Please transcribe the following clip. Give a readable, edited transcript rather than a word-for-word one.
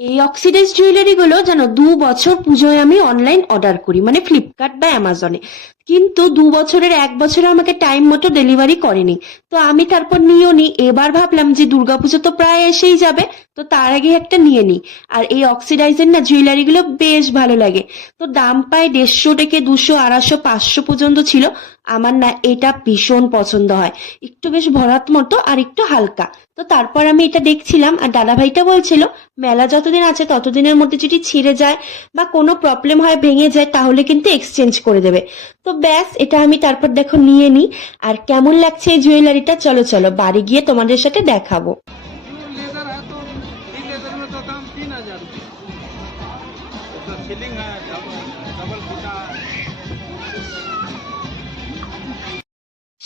এই oxidise jewellery গুলো যেন 2 বছর পুজোয় আমি অনলাইন অর্ডার করি, মানে ফ্লিপকার্ট বা অ্যামাজনে। কিন্তু 2 বছরের 1 বছরে আমাকে টাইম মতো ডেলিভারি করেনি। তো আমি তারপর নিয়েও নি। এবার ভাবলাম যে দুর্গাপুজো তো প্রায় এসেই যাবে, তো তার আগে একটা নিয়ে নি। আর এই অক্সিডাইজের না জুয়েলারি গুলো বেশ ভালো লাগে। তো দাম প্রায় 150 থেকে 200, 250, 500 পর্যন্ত ছিল। আমার না এটা ভীষণ পছন্দ হয়। একটু বেশ ভরাট মতো আর একটু হালকা। তো তারপর আমি এটা দেখছিলাম, আর দাদা ভাইটা বলছিল মেলা যতদিন আছে ততদিনের মধ্যে যদি ছিঁড়ে যায় বা কোনো প্রবলেম হয়, ভেঙে যায়, তাহলে কিন্তু এক্সচেঞ্জ করে দেবে। তো ব্যাস, এটা আমি তারপর দেখো নিয়ে নিই। আর কেমন লাগছে এই জুয়েলারিটা, চলো চলো বাড়ি গিয়ে তোমাদের সাথে দেখাবো।